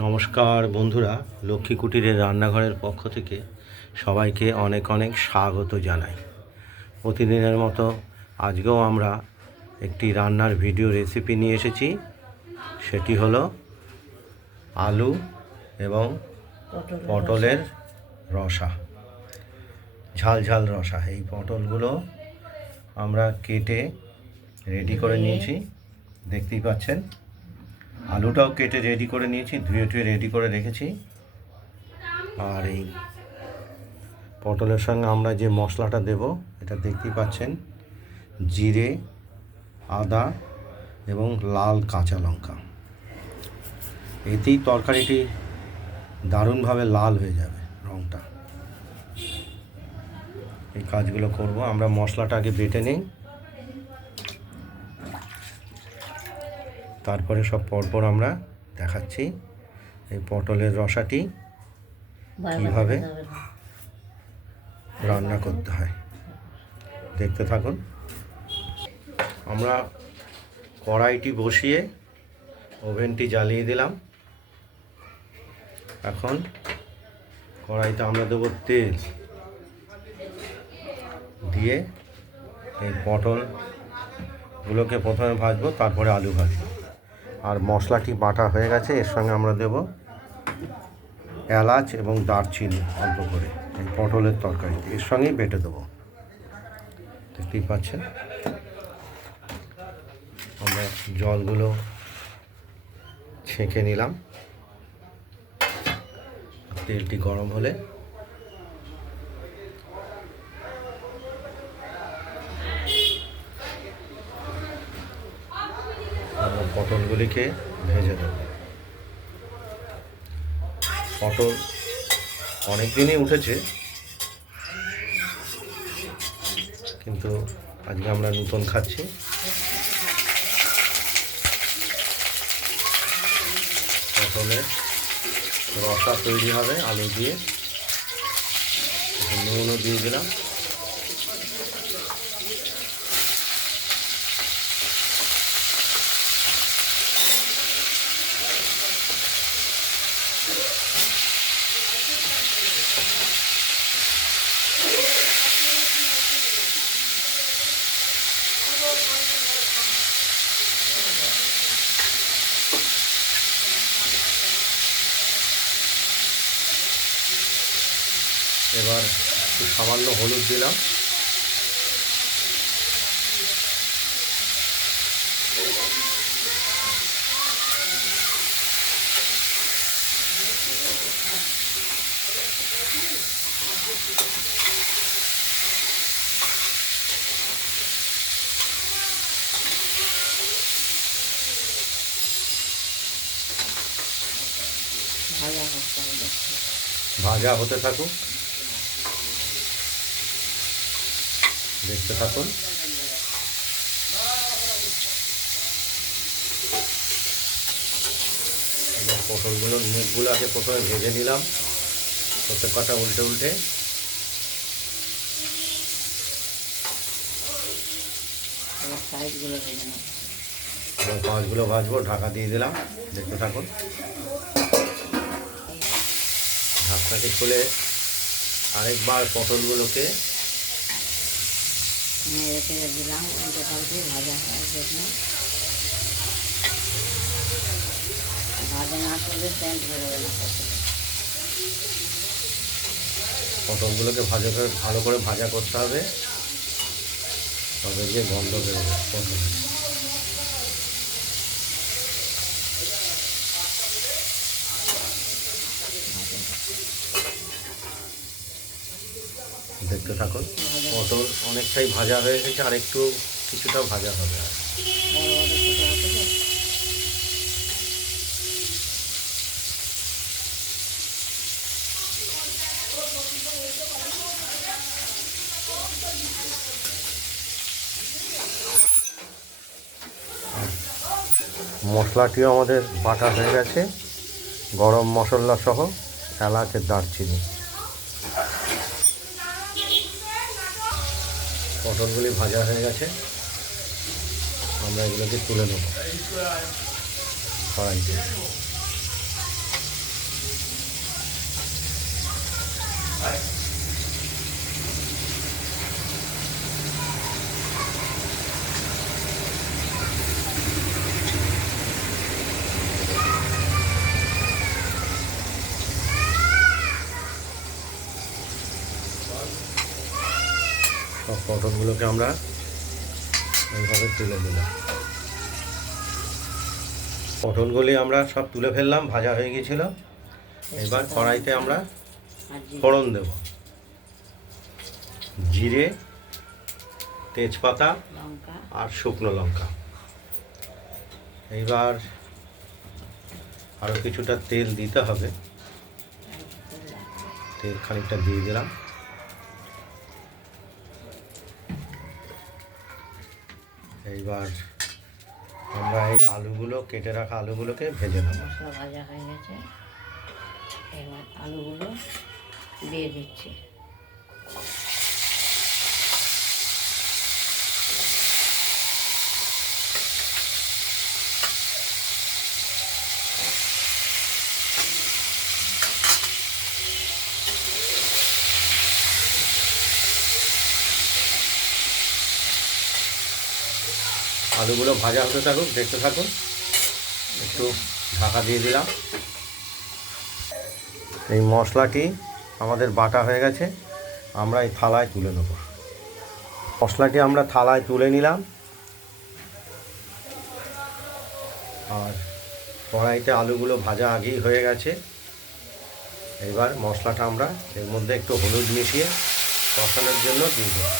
নমস্কার বন্ধুরা, লক্ষ্মী কুটিরের রান্নাঘরের পক্ষ থেকে সবাইকে অনেক অনেক স্বাগত জানাই। প্রতিদিনের মতো আজকেও আমরা একটি রান্নার ভিডিও রেসিপি নিয়ে এসেছি। সেটি হলো আলু এবং পটলের রসা, ঝাল ঝাল রসা। এই পটলগুলো আমরা কেটে রেডি করে নিয়েছি, দেখতেই পাচ্ছেন। আলুটাও কেটে রেডি করে নিয়েছি, ধুয়ে রেডি করে রেখেছি। আর এই পটলের সঙ্গে আমরা যে মশলাটা দেব, এটা দেখতেই পাচ্ছেন, জিরে, আদা এবং লাল কাঁচা লঙ্কা। এতেই তরকারিটি দারুণভাবে লাল হয়ে যাবে, রঙটা। এই কাজগুলো করব। আমরা মশলাটা আগে বেটে নিই, তারপরে সব পরপর আমরা দেখাচ্ছি এই পটলের রসাটি কীভাবে রান্না করতে হয়। দেখতে থাকুন। আমরা কড়াইটি বসিয়ে ওভেনটি জ্বালিয়ে দিলাম। এখন কড়াইতে আমরা দেবো তেল, দিয়ে এই পটলগুলোকে প্রথমে ভাজবো, তারপরে আলু ভাজবো। আর মশলাটি বাটা হয়ে গেছে, এর সঙ্গে আমরা দেব এলাচ এবং দারচিনি অল্প করে, এই পটলের তরকারিতে এর সঙ্গেই বেটে দেবো। দেখতেই পাচ্ছেন। আমরা জলগুলো ছেঁকে নিলাম। তেলটি গরম হলে আমরা পটলগুলিকে ভেজে দেব। পটল অনেক দিনই উঠেছে, কিন্তু আজকে আমরা নতুন খাচ্ছি। পটলের রসা তৈরি হবে আলু দিয়ে। নুনও দিয়ে দিলাম। এবার একটু সামান্য হলুদ দিলাম। ভাজা হতে থাকুক, দেখতে থাকুন। পটলগুলোর মুখগুলো আগে প্রথমে ভেজে নিলাম, প্রত্যেক কটা উল্টে উল্টে। এবং মাছগুলো ভাজবো, ঢাকা দিয়ে দিলাম। দেখতে থাকুন। ঢাকনাটি খুলে আরেকবার পটলগুলোকে দিলাম, ভাজা হওয়ার জন্য। ভাজা না করলে সেন্ট বেরোবে না। পটলগুলোকে ভালো করে ভাজা করতে হবে, তবে গিয়ে গন্ধ বেরোবে পটল। দেখতে থাকুন। পটল অনেকটাই ভাজা হয়ে গেছে, আর একটু কিছুটা ভাজা হবে। মশলাটিও আমাদের বাটা হয়ে গেছে, গরম মশলা সহ এলাচ আর দারচিনি। পটলগুলি ভাজা হয়ে গেছে, আমরা এগুলোকে তুলে নেব কড়াইতে। সব পটলগুলোকে আমরা এইভাবে তুলে নিলাম। পটলগুলি আমরা সব তুলে ফেললাম, ভাজা হয়ে গিয়েছিল। এবার কড়াইতে আমরা ফোড়ন দেব, জিরে, তেজপাতা আর শুকনো লঙ্কা। এইবার আরও কিছুটা তেল দিতে হবে, তেল খানিকটা দিয়ে দিলাম। এইবার আমরা এই আলুগুলো, কেটে রাখা আলুগুলোকে ভেজে নেব। মশলা ভাজা হয়ে গেছে, এবার আলুগুলো দিয়ে দিচ্ছি। আলুগুলো ভাজা হতে থাকুক, দেখতে থাকুন। একটু ঢাকা দিয়ে দিলাম। এই মশলাটি আমাদের বাটা হয়ে গেছে, আমরা এই থালায় তুলে নেব। মশলাটি আমরা থালায় তুলে নিলাম। আর কড়াইতে আলুগুলো ভাজা আগেই হয়ে গেছে। এবার মশলাটা আমরা এর মধ্যে একটু হলুদ মিশিয়ে কষানোর জন্য দিয়ে দেব।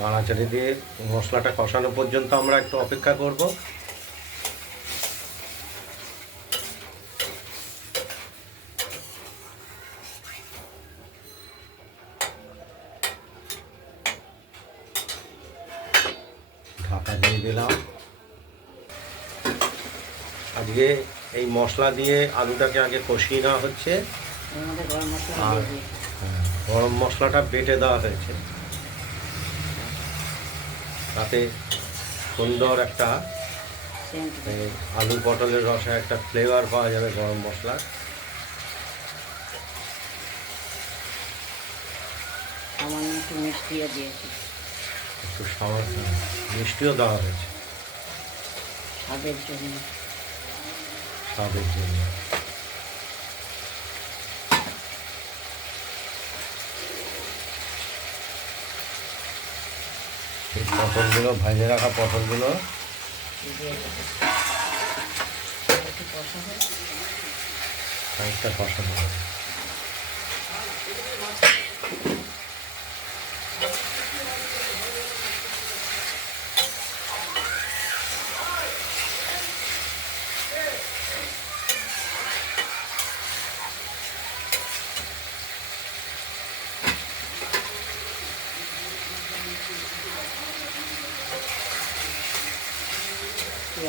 নাড়াচাড়ি দিয়ে মশলাটা কষানো পর্যন্ত আমরা একটু অপেক্ষা করব। ঢাকা দিয়ে দিলাম। আজকে এই মশলা দিয়ে আলুটাকে আগে কষিয়ে নেওয়া হচ্ছে। আর গরম মশলাটা বেটে দেওয়া হয়েছে, তাতে সুন্দর একটা আলু পটলের রসে একটা ফ্লেভার পাওয়া যাবে গরম মশলার। সামান্য একটু মিষ্টিও দিয়েছি, একটু সামান্য মিষ্টিও দেওয়া হয়েছে স্বাদের জন্য। স্বাদের জন্য এই পটলগুলো, ভেজে রাখা পটলগুলো খানিকটা কষানো হবে।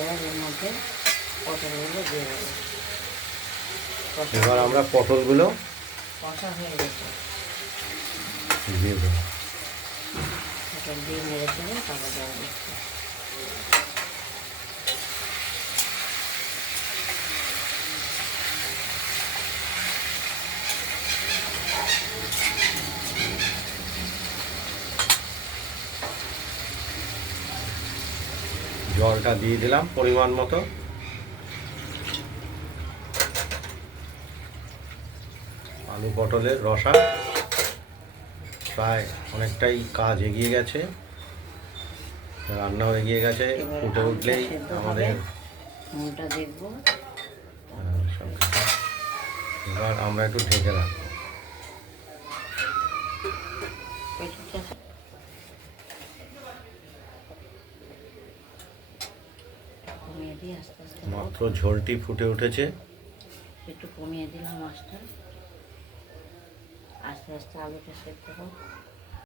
এবার এর মধ্যে পটলগুলো দিয়ে দেবো। এবার আমরা পটলগুলো কষা হয়ে গেছে, দিয়ে দেবো। পটল দিয়ে নেড়ে চেড়ে তারপর দেওয়া দিচ্ছে। জলটা দিয়ে দিলাম পরিমাণ মতো। আলু পটলের রসা প্রায় অনেকটাই কাজ এগিয়ে গেছে, রান্নাও এগিয়ে গেছে। ফুটে উঠলেই আমাদের নুনটা দেখবো। এবার আমরা একটু ঢেকে রাখবো। কমিয়ে দিই আস্তে আস্তে, মাত্র ঝোলটি ফুটে উঠেছে। একটু কমিয়ে দিলাম আঁচটা, আস্তে আস্তে আলুটা সেদ্ধ হোক।